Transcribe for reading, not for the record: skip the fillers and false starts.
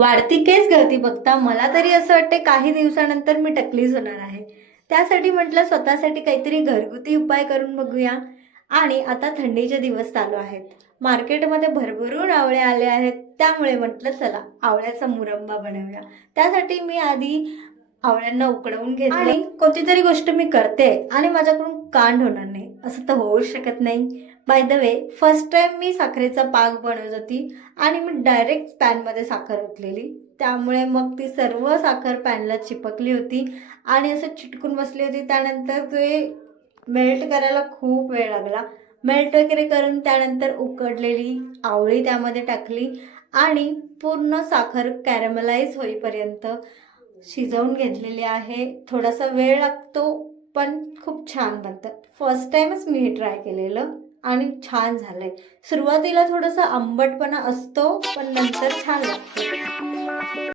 वाढती केस गळती बघता मला तरी असं वाटते काही दिवसानंतर मी टकलीच होणार आहे. त्यासाठी म्हटलं स्वतःसाठी काहीतरी घरगुती उपाय करून बघूया. आणि आता थंडीचे दिवस चालू आहेत. मार्केटमध्ये भरभरून आवळे आले आहेत. त्यामुळे म्हटलं चला आवळ्याचा मुरंबा बनवूया. त्यासाठी मी आधी आवळ्यांना उकडवून घेतलं आणि कोणती तरी गोष्ट मी करते आणि माझ्याकडून कांड होणार नाही असं तर होऊच शकत नाही. By the way first time मी साखरेचा पाक बनवत होती आणि मी डायरेक्ट पॅनमध्ये साखर ओतलेली. त्यामुळे मग ती सर्व साखर पॅनला चिपकली होती आणि असं चिटकून बसली होती. त्यानंतर ते मेल्ट करायला खूप वेळ लागला. मेल्ट वगैरे करून त्यानंतर उकडलेली आवळी त्यामध्ये टाकली आणि पूर्ण साखर कॅरमलाइज होईपर्यंत शिजवून घेतलेली आहे. थोडासा वेळ लागतो पण खूप छान बनतं. फर्स्ट टाईमच मी हे ट्राय केलेलं आणि छान झालंय. सुरुवातीला थोडंसं आंबटपणा असतो पण नंतर छान लागतं.